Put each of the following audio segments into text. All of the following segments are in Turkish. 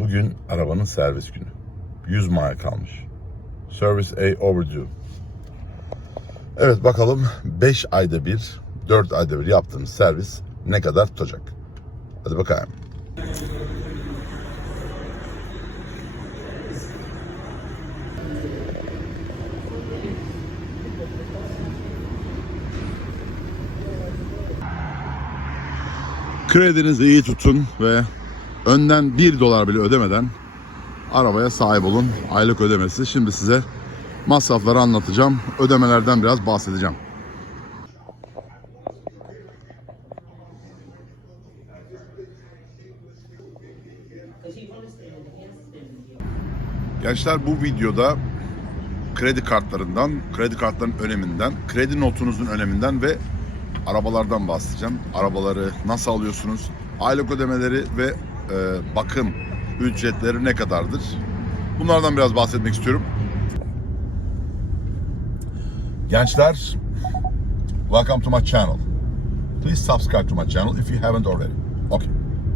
Bugün arabanın servis günü. 100 mile kalmış. Service A overdue. Evet bakalım 5 ayda bir, 4 ayda bir yaptığımız servis ne kadar tutacak? Hadi bakalım. Kredinizi iyi tutun ve önden 1 dolar bile ödemeden arabaya sahip olun. Aylık ödemesi. Şimdi size masrafları anlatacağım. Ödemelerden biraz bahsedeceğim. Gençler bu videoda kredi kartlarından, kredi kartlarının öneminden, kredi notunuzun öneminden ve arabalardan bahsedeceğim. Arabaları nasıl alıyorsunuz? Aylık ödemeleri ve e, bakım ücretleri ne kadardır? Bunlardan biraz bahsetmek istiyorum. Gençler, welcome to my channel. Please subscribe to my channel if you haven't already. Okay.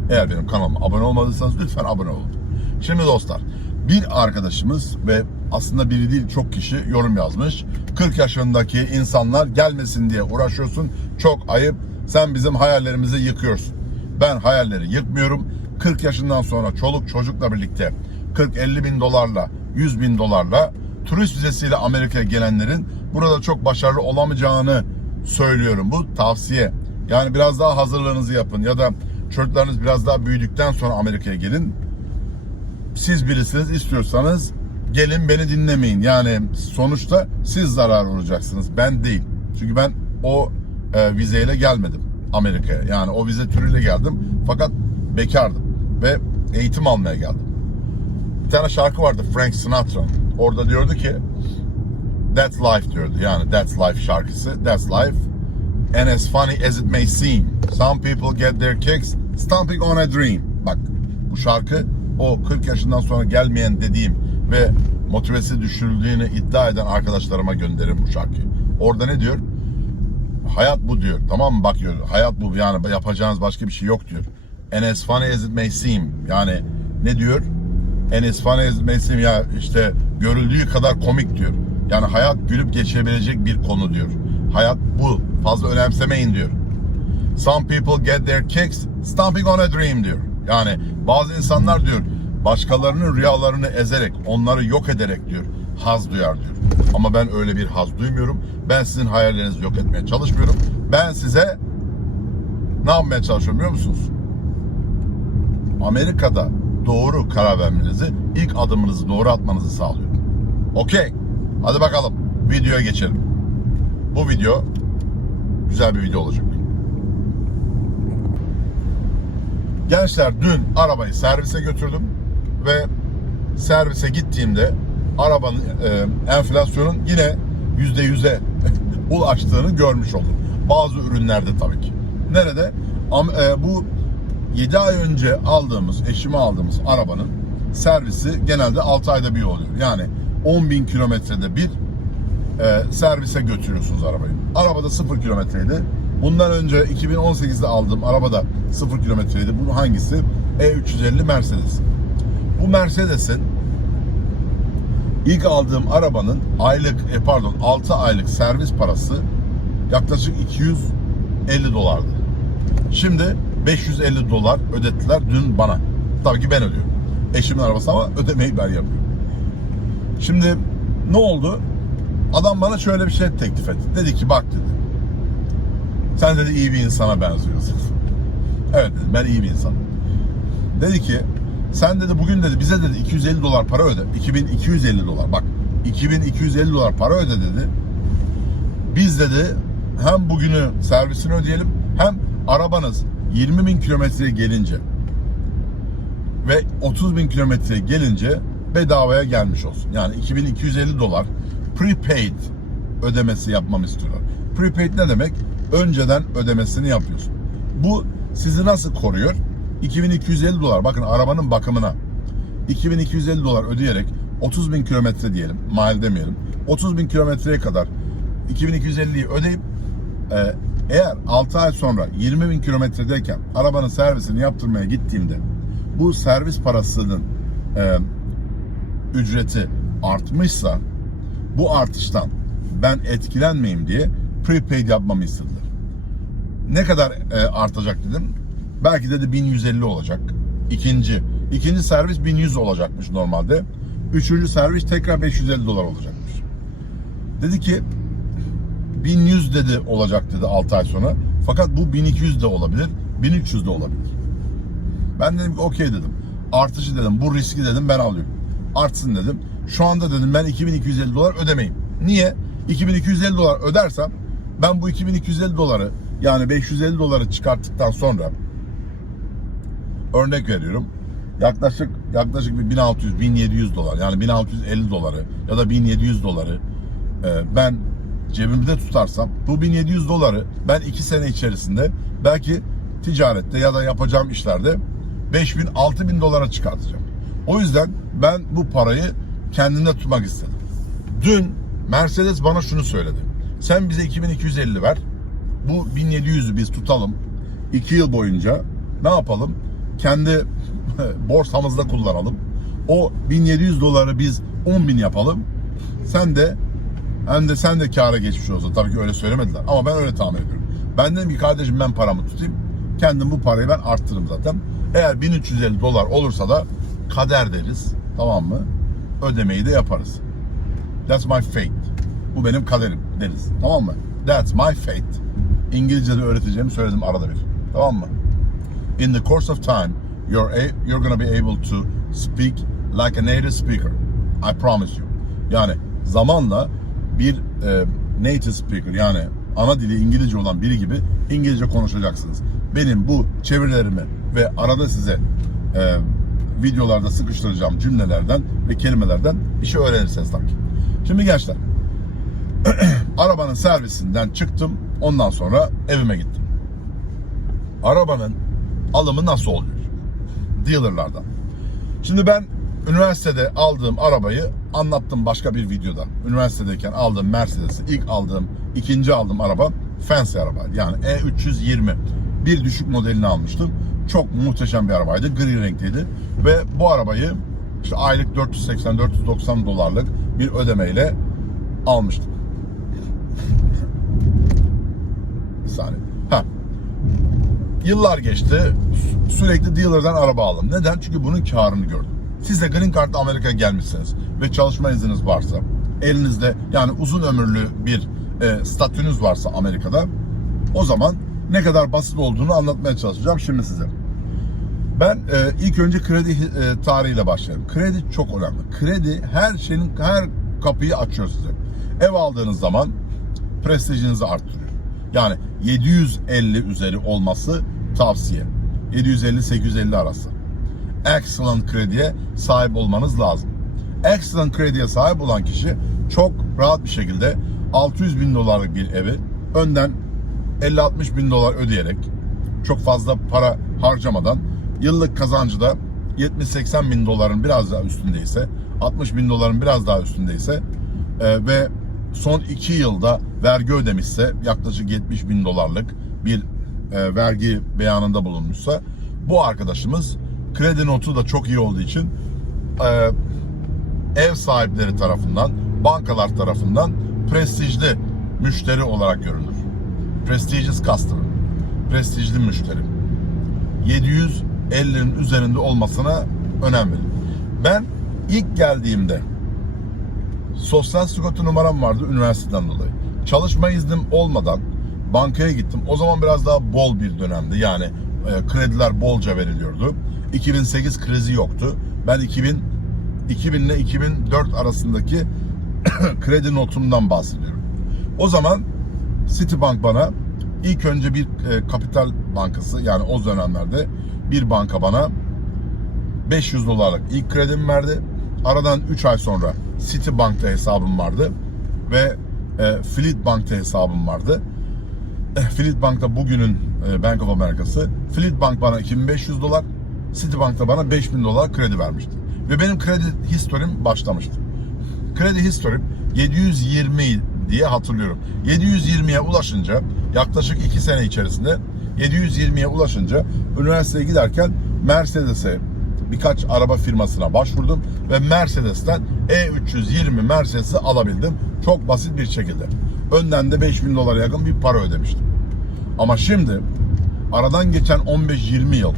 Eğer benim kanalıma abone olmadıysanız lütfen abone olun. Şimdi dostlar, bir arkadaşımız ve aslında biri değil çok kişi yorum yazmış. 40 yaşındaki insanlar gelmesin diye uğraşıyorsun. Çok ayıp. Sen bizim hayallerimizi yıkıyorsun. Ben hayalleri yıkmıyorum. 40 yaşından sonra çoluk çocukla birlikte 40-50 bin dolarla 100 bin dolarla turist vizesiyle Amerika'ya gelenlerin burada çok başarılı olamayacağını söylüyorum. Bu tavsiye. Yani biraz daha hazırlığınızı yapın ya da çocuklarınız biraz daha büyüdükten sonra Amerika'ya gelin. Siz birisiniz istiyorsanız gelin beni dinlemeyin. Yani sonuçta siz zarar olacaksınız. Ben değil. Çünkü ben o e, vizeyle gelmedim Amerika'ya. Yani o vize türüyle geldim. Fakat bekardım ve eğitim almaya geldim. Bir tane şarkı vardı Frank Sinatra. Orada diyordu ki That's life diyordu. Yani That's life şarkısı. That's life. And as funny as it may seem, some people get their kicks stomping on a dream. Bak bu şarkı o 40 yaşından sonra gelmeyen dediğim ve motivesi düşürüldüğünü iddia eden arkadaşlarıma gönderin bu şarkıyı. Orada ne diyor? Hayat bu diyor. Tamam mı? Bak diyor. Hayat bu. Yani yapacağınız başka bir şey yok diyor. And as funny as it may seem. Yani ne diyor? And as funny as it may seem. Ya işte görüldüğü kadar komik diyor. Yani hayat gülüp geçebilecek bir konu diyor. Hayat bu. Fazla önemsemeyin diyor. Some people get their kicks stomping on a dream diyor. Yani bazı insanlar diyor başkalarının rüyalarını ezerek, onları yok ederek diyor haz duyar diyor. Ama ben öyle bir haz duymuyorum. Ben sizin hayallerinizi yok etmeye çalışmıyorum. Ben size ne yapmaya çalışıyorum biliyor musunuz? Amerika'da doğru karar vermenizi, ilk adımınızı doğru atmanızı sağlıyorum. Okey. Hadi bakalım videoya geçelim. Bu video güzel bir video olacak. Gençler dün arabayı servise götürdüm ve servise gittiğimde arabanın e, enflasyonun yine yüzde yüze ulaştığını görmüş oldum. Bazı ürünlerde tabii ki. Nerede? Am, e, bu 7 ay önce aldığımız, eşime aldığımız arabanın servisi genelde 6 ayda bir oluyor. Yani 10 bin kilometrede bir e, servise götürüyorsunuz arabayı. Arabada 0 kilometreydi. Bundan önce 2018'de aldığım arabada 0 kilometreydi. Bu hangisi? E350 Mercedes. Bu Mercedes'in ilk aldığım arabanın aylık, e pardon 6 aylık servis parası yaklaşık 250 dolardı. Şimdi 550 dolar ödettiler dün bana. Tabii ki ben ödüyorum. Eşimin arabası ama ödemeyi ben yapıyorum. Şimdi ne oldu? Adam bana şöyle bir şey teklif etti. Dedi ki bak dedi. Sen dedi iyi bir insana benziyorsun. evet dedim ben iyi bir insanım. Dedi ki sen dedi bugün dedi bize dedi 250 dolar para öde. 2250 dolar bak 2250 dolar para öde dedi. Biz dedi hem bugünü servisini ödeyelim hem arabanız 20 bin kilometreye gelince ve 30 bin kilometreye gelince bedavaya gelmiş olsun. Yani 2250 dolar prepaid ödemesi yapmamı istiyorlar. Prepaid ne demek? Önceden ödemesini yapıyorsun. Bu sizi nasıl koruyor? 2250 dolar bakın arabanın bakımına 2250 dolar ödeyerek 30 bin kilometre diyelim mile demeyelim 30 bin kilometreye kadar 2250'yi ödeyip e, eğer 6 ay sonra 20 bin kilometredeyken arabanın servisini yaptırmaya gittiğimde bu servis parasının e, ücreti artmışsa bu artıştan ben etkilenmeyeyim diye prepaid yapmamı istediler. Ne kadar e, artacak dedim. Belki dedi 1150 olacak. İkinci. ikinci servis 1100 olacakmış normalde. Üçüncü servis tekrar 550 dolar olacakmış. Dedi ki 1100 dedi olacak dedi 6 ay sonra. Fakat bu 1200 de olabilir, 1300 de olabilir. Ben dedim ki okey dedim. Artışı dedim, bu riski dedim ben alıyorum. Artsın dedim. Şu anda dedim ben 2250 dolar ödemeyim. Niye? 2250 dolar ödersem ben bu 2250 doları yani 550 doları çıkarttıktan sonra örnek veriyorum. Yaklaşık yaklaşık bir 1600 1700 dolar yani 1650 doları ya da 1700 doları e, ben cebimde tutarsam bu 1700 doları ben 2 sene içerisinde belki ticarette ya da yapacağım işlerde 5000 6000 dolara çıkartacağım. O yüzden ben bu parayı kendimde tutmak istedim. Dün Mercedes bana şunu söyledi. Sen bize 2250 ver. Bu 1700'ü biz tutalım. 2 yıl boyunca ne yapalım? Kendi borsamızda kullanalım. O 1700 doları biz 10.000 yapalım. Sen de hem de sen de kâra geçmiş olsun. Tabii ki öyle söylemediler ama ben öyle tahmin ediyorum. Ben dedim ki kardeşim ben paramı tutayım. Kendim bu parayı ben arttırırım zaten. Eğer 1350 dolar olursa da kader deriz. Tamam mı? Ödemeyi de yaparız. That's my fate. Bu benim kaderim deriz. Tamam mı? That's my fate. İngilizce'de öğreteceğimi söyledim arada bir. Tamam mı? In the course of time, you're a, you're gonna be able to speak like a native speaker. I promise you. Yani zamanla bir e, native speaker yani ana dili İngilizce olan biri gibi İngilizce konuşacaksınız. Benim bu çevirilerimi ve arada size e, videolarda sıkıştıracağım cümlelerden ve kelimelerden bir şey öğrenirsiniz tabii. Şimdi gençler arabanın servisinden çıktım. Ondan sonra evime gittim. Arabanın alımı nasıl oluyor? Dealerlardan. Şimdi ben üniversitede aldığım arabayı anlattım başka bir videoda. Üniversitedeyken aldığım Mercedes'i ilk aldığım, ikinci aldığım araba fancy araba. Yani E320 bir düşük modelini almıştım. Çok muhteşem bir arabaydı. Gri renkliydi. Ve bu arabayı işte aylık 480-490 dolarlık bir ödemeyle almıştım. bir saniye. Ha. Yıllar geçti. Sürekli dealer'dan araba aldım. Neden? Çünkü bunun karını gördüm. Siz de Green Card'la Amerika'ya gelmişsiniz ve çalışma izniniz varsa, elinizde yani uzun ömürlü bir e, statünüz varsa Amerika'da, o zaman ne kadar basit olduğunu anlatmaya çalışacağım şimdi size. Ben e, ilk önce kredi e, tarihiyle başlayalım. Kredi çok önemli. Kredi her şeyin her kapıyı açıyor size. Ev aldığınız zaman prestijinizi arttırıyor. Yani 750 üzeri olması tavsiye. 750-850 arası. Excellent krediye sahip olmanız lazım. Excellent krediye sahip olan kişi çok rahat bir şekilde 600 bin dolarlık bir evi önden 50-60 bin dolar ödeyerek çok fazla para harcamadan yıllık kazancı da 70-80 bin doların biraz daha üstündeyse 60 bin doların biraz daha üstündeyse e, ve son 2 yılda vergi ödemişse yaklaşık 70 bin dolarlık bir e, vergi beyanında bulunmuşsa bu arkadaşımız kredi notu da çok iyi olduğu için e, ev sahipleri tarafından bankalar tarafından prestijli müşteri olarak görülür. Prestigious customer. Prestijli müşteri. 750'nin üzerinde olmasına önem verin. Ben ilk geldiğimde sosyal sigorta numaram vardı üniversiteden dolayı. Çalışma iznim olmadan bankaya gittim. O zaman biraz daha bol bir dönemdi. Yani e, krediler bolca veriliyordu. 2008 krizi yoktu. Ben 2000 2000 ile 2004 arasındaki kredi notumdan bahsediyorum. O zaman Citibank bana ilk önce bir e, kapital bankası yani o dönemlerde bir banka bana 500 dolarlık ilk kredimi verdi. Aradan 3 ay sonra Citibank'ta hesabım vardı ve e, Fleet Bank'ta hesabım vardı. E, Fleet Bank'ta bugünün e, Bank of America'sı. Fleet Bank bana 2500 dolar, Citibank'ta bana 5000 dolar kredi vermişti. Ve benim kredi historim başlamıştı. Kredi historim 720 diye hatırlıyorum. 720'ye ulaşınca yaklaşık 2 sene içerisinde 720'ye ulaşınca üniversiteye giderken Mercedes'e birkaç araba firmasına başvurdum ve Mercedes'ten E320 Mercedes'i alabildim. Çok basit bir şekilde. Önden de 5000 dolara yakın bir para ödemiştim. Ama şimdi aradan geçen 15-20 yıl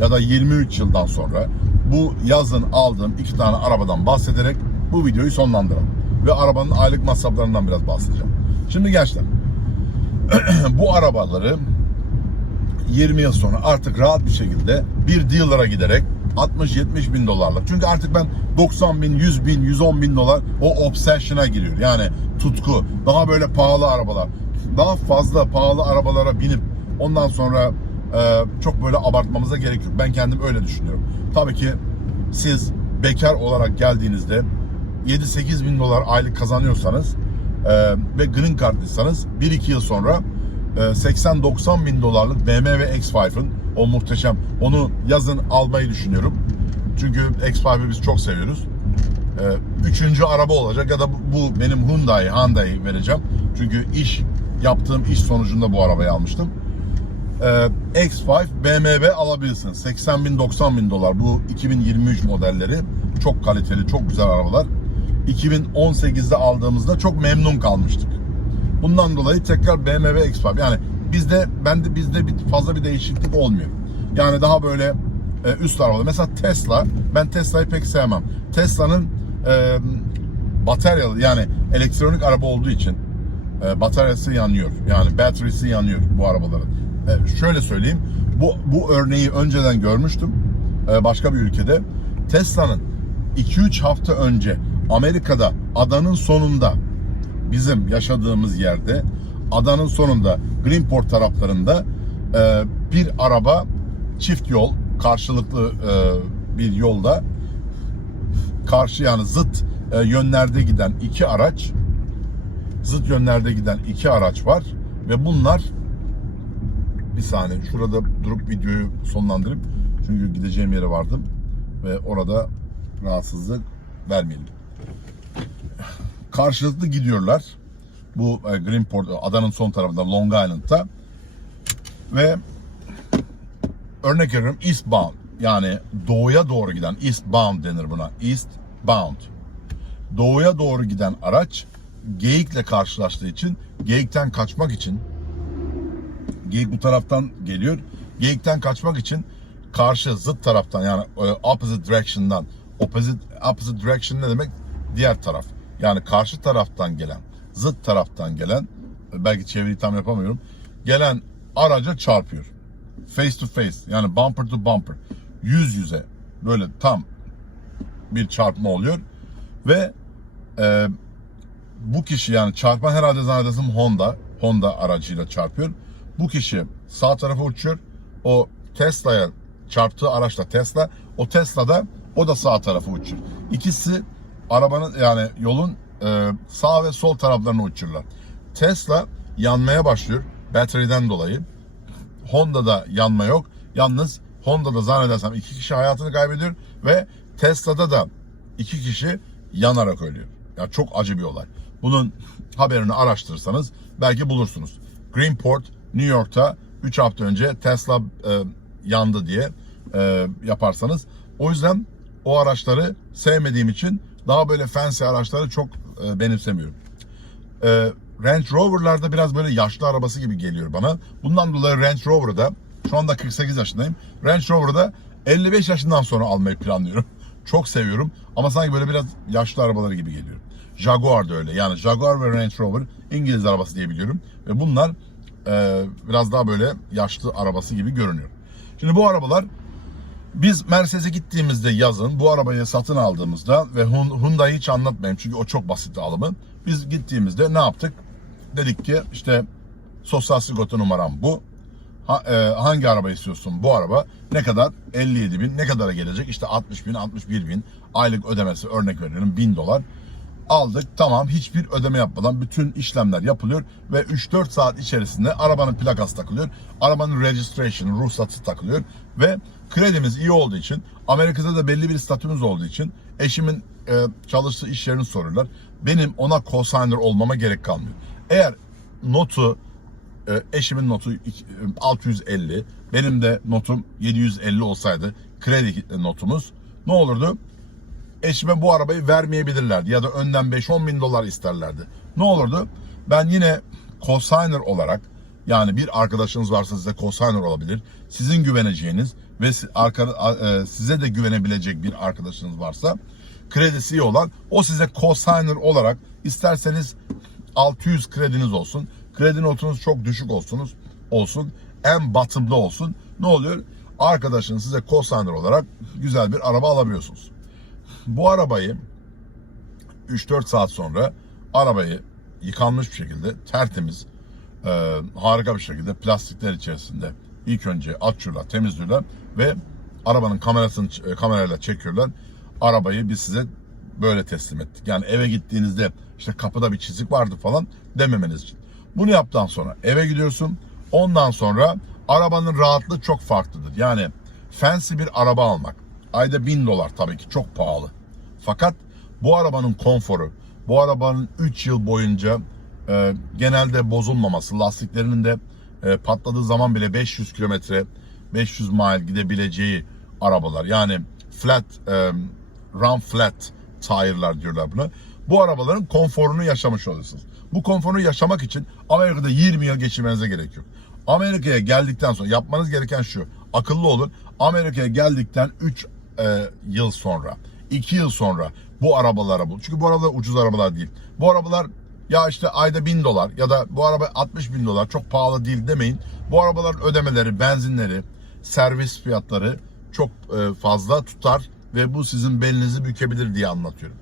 ya da 23 yıldan sonra bu yazın aldığım iki tane arabadan bahsederek bu videoyu sonlandıralım. Ve arabanın aylık masraflarından biraz bahsedeceğim. Şimdi gençler bu arabaları 20 yıl sonra artık rahat bir şekilde bir dealer'a giderek 60-70 bin dolarla. Çünkü artık ben 90 bin, 100 bin, 110 bin dolar o obsession'a giriyor. Yani tutku, daha böyle pahalı arabalar. Daha fazla pahalı arabalara binip ondan sonra e, çok böyle abartmamıza gerek yok. Ben kendim öyle düşünüyorum. Tabii ki siz bekar olarak geldiğinizde 7-8 bin dolar aylık kazanıyorsanız e, ve green cardlıysanız 1-2 yıl sonra e, 80-90 bin dolarlık BMW X5'ın o muhteşem onu yazın almayı düşünüyorum. Çünkü X5'i biz çok seviyoruz. E, üçüncü araba olacak ya da bu, benim Hyundai, Hyundai vereceğim. Çünkü iş yaptığım iş sonucunda bu arabayı almıştım. E, X5 BMW alabilirsin. 80 bin 90 bin dolar bu 2023 modelleri. Çok kaliteli, çok güzel arabalar. 2018'de aldığımızda çok memnun kalmıştık. Bundan dolayı tekrar BMW X5 yani bizde bende bizde bir, fazla bir değişiklik olmuyor. Yani daha böyle e, üst arabalar. Mesela Tesla ben Tesla'yı pek sevmem. Tesla'nın e, bataryalı yani elektronik araba olduğu için e, bataryası yanıyor. Yani bataryası yanıyor bu arabaların. E, şöyle söyleyeyim. Bu bu örneği önceden görmüştüm. e, başka bir ülkede. Tesla'nın 2-3 hafta önce Amerika'da adanın sonunda bizim yaşadığımız yerde adanın sonunda Greenport taraflarında e, bir araba çift yol karşılıklı e, bir yolda karşı yani zıt e, yönlerde giden iki araç zıt yönlerde giden iki araç var ve bunlar bir saniye şurada durup videoyu sonlandırıp çünkü gideceğim yere vardım ve orada rahatsızlık vermeyelim. Karşılıklı gidiyorlar. Bu e, Greenport adanın son tarafında Long Island'da ve örnek veriyorum eastbound yani doğuya doğru giden eastbound denir buna. Eastbound. Doğuya doğru giden araç geyikle karşılaştığı için geyikten kaçmak için geyik bu taraftan geliyor. Geyikten kaçmak için karşı zıt taraftan yani e, opposite direction'dan opposite opposite direction ne demek? Diğer taraf. Yani karşı taraftan gelen, zıt taraftan gelen belki çeviriyi tam yapamıyorum. Gelen araca çarpıyor. Face to face yani bumper to bumper. Yüz yüze böyle tam bir çarpma oluyor ve e, bu kişi yani çarpan herhalde zannedersem Honda. Honda aracıyla çarpıyor. Bu kişi sağ tarafa uçuyor. O Tesla'ya çarptığı araçla Tesla. O Tesla'da o da sağ tarafa uçuyor. İkisi arabanın yani yolun e, sağ ve sol taraflarına uçuyorlar. Tesla yanmaya başlıyor bataryeden dolayı. Honda'da yanma yok. Yalnız Honda'da zannedersem iki kişi hayatını kaybediyor ve Tesla'da da iki kişi yanarak ölüyor. Ya çok acı bir olay. Bunun haberini araştırırsanız belki bulursunuz. Greenport, New York'ta 3 hafta önce Tesla e, yandı diye e, yaparsanız. O yüzden o araçları sevmediğim için daha böyle fancy araçları çok e, benimsemiyorum. E, Range Rover'larda biraz böyle yaşlı arabası gibi geliyor bana. Bundan dolayı Range Rover'da şu anda 48 yaşındayım. Range Rover'da 55 yaşından sonra almayı planlıyorum. Çok seviyorum ama sanki böyle biraz yaşlı arabaları gibi geliyor. Jaguar da öyle. Yani Jaguar ve Range Rover İngiliz arabası diye biliyorum. Ve bunlar e, biraz daha böyle yaşlı arabası gibi görünüyor. Şimdi bu arabalar biz Mercedes'e gittiğimizde yazın bu arabayı satın aldığımızda ve Hyundai'yi hiç anlatmayayım çünkü o çok basit alımı. Biz gittiğimizde ne yaptık? Dedik ki işte sosyal sigorta numaram bu. Ha, e, hangi araba istiyorsun? Bu araba ne kadar? 57 bin. Ne kadara gelecek? İşte 60 bin, 61 bin. Aylık ödemesi örnek veriyorum 1000 dolar. Aldık tamam hiçbir ödeme yapmadan bütün işlemler yapılıyor ve 3-4 saat içerisinde arabanın plakası takılıyor. Arabanın registration, ruhsatı takılıyor ve kredimiz iyi olduğu için Amerika'da da belli bir statümüz olduğu için eşimin e, çalıştığı iş yerini soruyorlar. Benim ona co-signer olmama gerek kalmıyor. Eğer notu e, eşimin notu iki- e, 650. Benim de notum 750 olsaydı kredi notumuz ne olurdu? Eşime bu arabayı vermeyebilirlerdi ya da önden 5-10 bin dolar isterlerdi. Ne olurdu? Ben yine cosigner olarak yani bir arkadaşınız varsa size cosigner olabilir. Sizin güveneceğiniz ve e, size de güvenebilecek bir arkadaşınız varsa kredisi iyi olan o size cosigner olarak isterseniz 600 krediniz olsun. Kredi notunuz çok düşük olsunuz olsun. En batımda olsun. Ne oluyor? Arkadaşınız size cosigner olarak güzel bir araba alabiliyorsunuz. Bu arabayı 3-4 saat sonra arabayı yıkanmış bir şekilde tertemiz e, harika bir şekilde plastikler içerisinde ilk önce açıyorlar, temizliyorlar ve arabanın kamerasını e, kamerayla çekiyorlar. Arabayı biz size böyle teslim ettik. Yani eve gittiğinizde işte kapıda bir çizik vardı falan dememeniz için. Bunu yaptıktan sonra eve gidiyorsun. Ondan sonra arabanın rahatlığı çok farklıdır. Yani fancy bir araba almak ayda 1000 dolar tabii ki çok pahalı. Fakat bu arabanın konforu, bu arabanın 3 yıl boyunca e, genelde bozulmaması, lastiklerinin de e, patladığı zaman bile 500 kilometre, 500 mile gidebileceği arabalar. Yani flat, e, run flat tire'lar diyorlar buna. Bu arabaların konforunu yaşamış oluyorsunuz. Bu konforu yaşamak için Amerika'da 20 yıl geçirmenize gerek yok. Amerika'ya geldikten sonra yapmanız gereken şu. Akıllı olun. Amerika'ya geldikten 3 yıl sonra, 2 yıl sonra bu arabalara bu. Çünkü bu arabalar ucuz arabalar değil. Bu arabalar ya işte ayda 1000 dolar ya da bu araba 60 bin dolar çok pahalı değil demeyin. Bu arabaların ödemeleri, benzinleri, servis fiyatları çok e, fazla tutar ve bu sizin belinizi bükebilir diye anlatıyorum.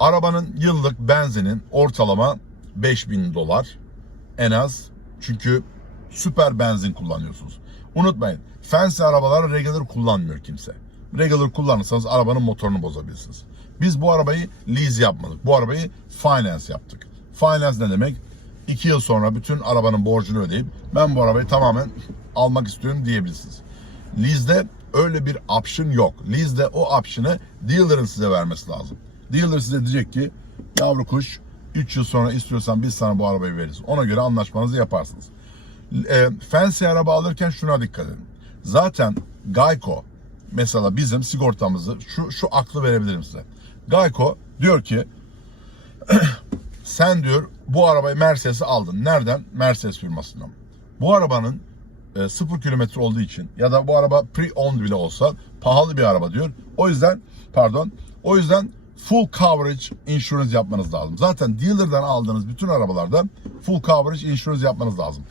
Arabanın yıllık benzinin ortalama 5000 dolar en az. Çünkü süper benzin kullanıyorsunuz. Unutmayın fancy arabaları regular kullanmıyor kimse. Regular kullanırsanız arabanın motorunu bozabilirsiniz. Biz bu arabayı lease yapmadık. Bu arabayı finance yaptık. Finance ne demek? 2 yıl sonra bütün arabanın borcunu ödeyip ben bu arabayı tamamen almak istiyorum diyebilirsiniz. Lease'de öyle bir option yok. Lease'de o option'ı dealer'ın size vermesi lazım. Dealer size diyecek ki yavru kuş 3 yıl sonra istiyorsan biz sana bu arabayı veririz. Ona göre anlaşmanızı yaparsınız. E, fancy araba alırken şuna dikkat edin. Zaten Geico mesela bizim sigortamızı şu şu aklı verebilirim size. Geico diyor ki sen diyor bu arabayı Mercedes'i aldın. Nereden? Mercedes firmasından. Bu arabanın e, sıfır kilometre olduğu için ya da bu araba pre-owned bile olsa pahalı bir araba diyor. O yüzden pardon o yüzden full coverage insurance yapmanız lazım. Zaten dealer'dan aldığınız bütün arabalarda full coverage insurance yapmanız lazım.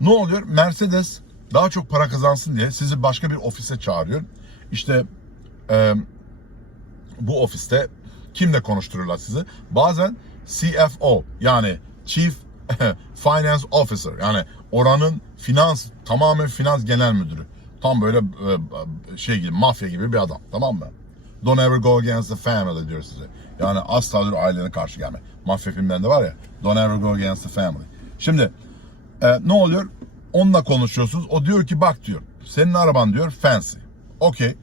Ne oluyor? Mercedes daha çok para kazansın diye sizi başka bir ofise çağırıyor. İşte e, bu ofiste kimle konuştururlar sizi? Bazen CFO yani Chief Finance Officer yani oranın finans tamamen finans genel müdürü. Tam böyle e, şey gibi mafya gibi bir adam tamam mı? Don't ever go against the family diyor size. Yani asla diyor ailene karşı gelme. Mafya filmlerinde var ya don't ever go against the family. Şimdi e, ne oluyor? Onunla konuşuyorsunuz. O diyor ki bak diyor senin araban diyor fancy. Okey.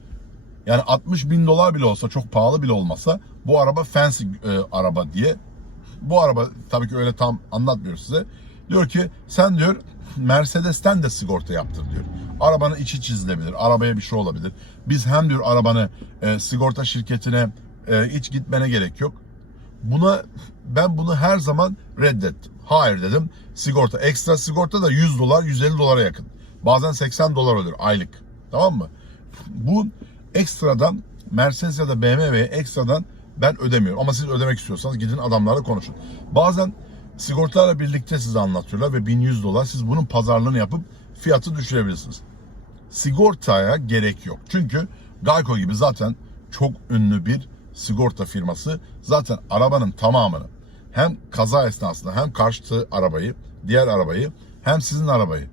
Yani 60 bin dolar bile olsa çok pahalı bile olmasa bu araba fancy e, araba diye. Bu araba tabii ki öyle tam anlatmıyor size. Diyor ki sen diyor Mercedes'ten de sigorta yaptır diyor. Arabanın içi çizilebilir. Arabaya bir şey olabilir. Biz hem diyor arabanı e, sigorta şirketine e, hiç gitmene gerek yok. Buna ben bunu her zaman reddettim. Hayır dedim. Sigorta, ekstra sigorta da 100 dolar, 150 dolara yakın. Bazen 80 dolar olur aylık. Tamam mı? Bu ekstradan Mercedes ya da BMW'ye ekstradan ben ödemiyorum. Ama siz ödemek istiyorsanız gidin adamlarla konuşun. Bazen sigortalarla birlikte size anlatıyorlar ve 1100 dolar siz bunun pazarlığını yapıp fiyatı düşürebilirsiniz. Sigortaya gerek yok. Çünkü Geico gibi zaten çok ünlü bir sigorta firması zaten arabanın tamamını hem kaza esnasında hem karşıtı arabayı, diğer arabayı hem sizin arabayı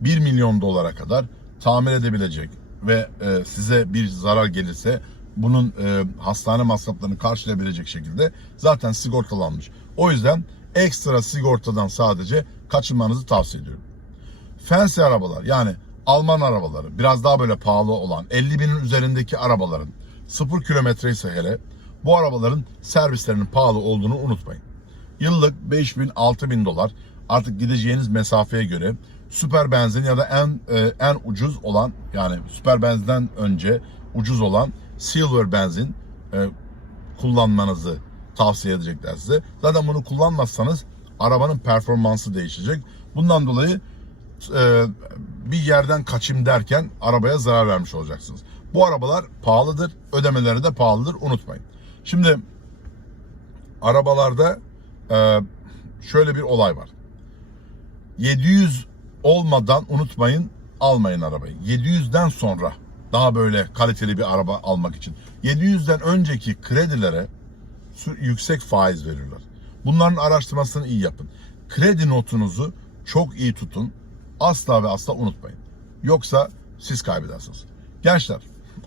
1 milyon dolara kadar tamir edebilecek ve e, size bir zarar gelirse bunun e, hastane masraflarını karşılayabilecek şekilde zaten sigortalanmış. O yüzden ekstra sigortadan sadece kaçınmanızı tavsiye ediyorum. Fancy arabalar yani Alman arabaları biraz daha böyle pahalı olan 50 binin üzerindeki arabaların 0 kilometre ise hele bu arabaların servislerinin pahalı olduğunu unutmayın. Yıllık 5 bin 6 bin dolar artık gideceğiniz mesafeye göre süper benzin ya da en e, en ucuz olan yani süper benzinden önce ucuz olan silver benzin e, kullanmanızı tavsiye edecekler size. Zaten bunu kullanmazsanız arabanın performansı değişecek. Bundan dolayı e, bir yerden kaçayım derken arabaya zarar vermiş olacaksınız. Bu arabalar pahalıdır, ödemeleri de pahalıdır unutmayın. Şimdi arabalarda e, şöyle bir olay var. 700 olmadan unutmayın almayın arabayı. 700'den sonra daha böyle kaliteli bir araba almak için. 700'den önceki kredilere yüksek faiz verirler. Bunların araştırmasını iyi yapın. Kredi notunuzu çok iyi tutun. Asla ve asla unutmayın. Yoksa siz kaybedersiniz. Gençler,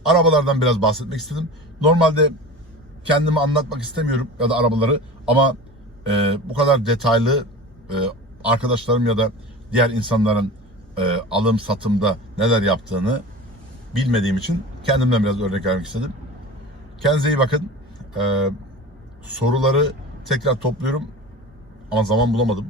arabalardan biraz bahsetmek istedim. Normalde kendimi anlatmak istemiyorum ya da arabaları ama e, bu kadar detaylı e, arkadaşlarım ya da diğer insanların e, alım satımda neler yaptığını bilmediğim için kendimden biraz örnek vermek istedim. Kendinize iyi bakın. E, soruları tekrar topluyorum ama zaman bulamadım.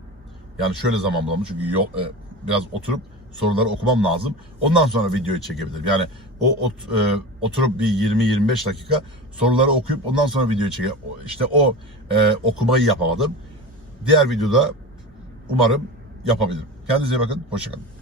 Yani şöyle zaman bulamadım çünkü yol, e, biraz oturup soruları okumam lazım. Ondan sonra videoyu çekebilirim. Yani o ot, e, oturup bir 20-25 dakika soruları okuyup ondan sonra videoyu çeke. o- İşte o e, okumayı yapamadım. Diğer videoda umarım yapabilirim. Kendinize iyi bakın. Hoşçakalın.